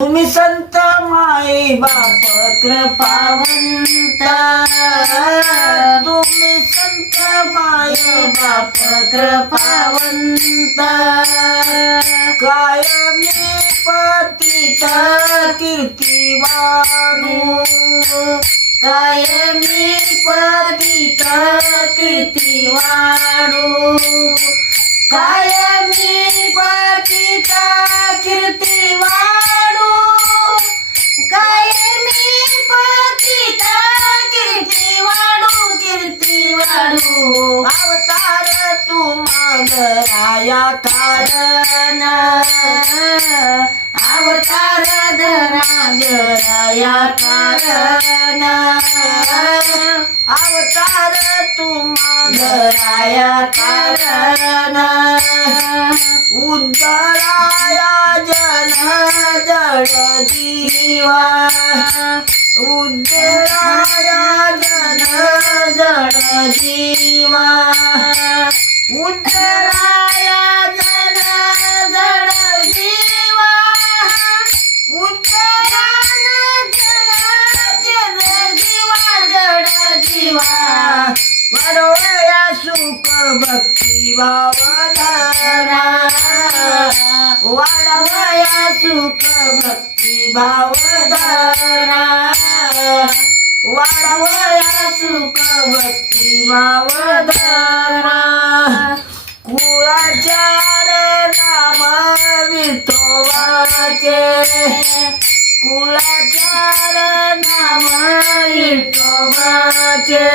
तुम्ही संत माई बाप कृपावंत तुम्ही संत माई बाप कृपावंत कायमी पतित कीर्तिवाणू कायमी पतित कीर्तिवाणू कायमी पतित कीर्तिवाणू मागराया कारण. अवतार या कारण. अवतार तू मागराया कारण. उद्धराया जन जड जीवा. उद्धराया जन जड जीवा. भक्ती भावधारा वाढवया सुख भक्ती भावधारा वाढवया सुख भक्ती भावधारा. कुळाचार नाम विठोबाचे कुळाचार नाम विठोबाचे.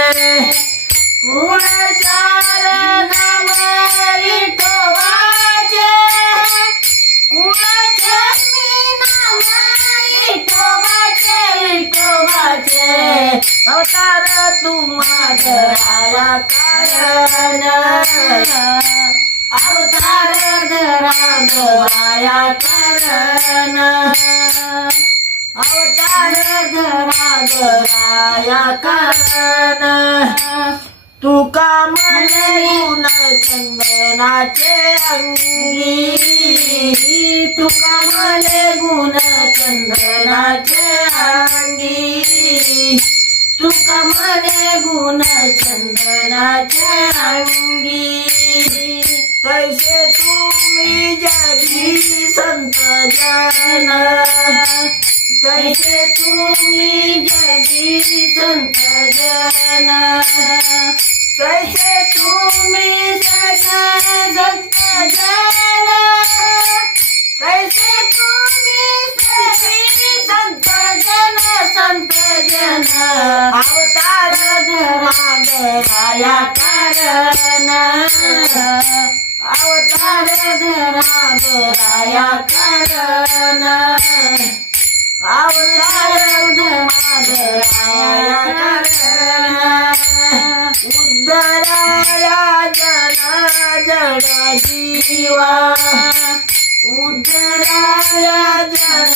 अवतार तुम्हाला कारण अवतार धरा धराया कारण अवतार धरा धराया कारण. तुका म्हणून चंदनाचे अंगी. तुका मने गुण चंदनाचे अंगी. तुका मने गुण चंदनाचे अंगी. तैसे तुम्ही जगी संत जन तैसे तुम्ही जगी संत जन तैसे तुम्ही सगळ्या संत जन। तैसे तुम्ही सगळी संत जन संत जन। अवतार धरा धराया कारण। अवतार धरा धराया कारण। अवतार धरा धराया जीवा उद्धराया जन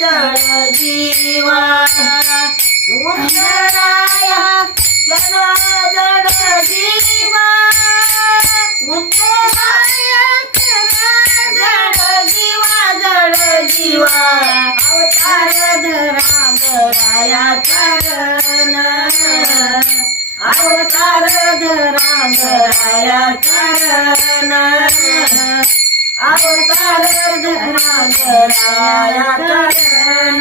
जड जीवा. उद्धराया जन जड जीवा. उद्धराया जन जीवा जड जीवा. अवतार धरा धराया कारण अवतार राम राया करण अवतार राम राया करण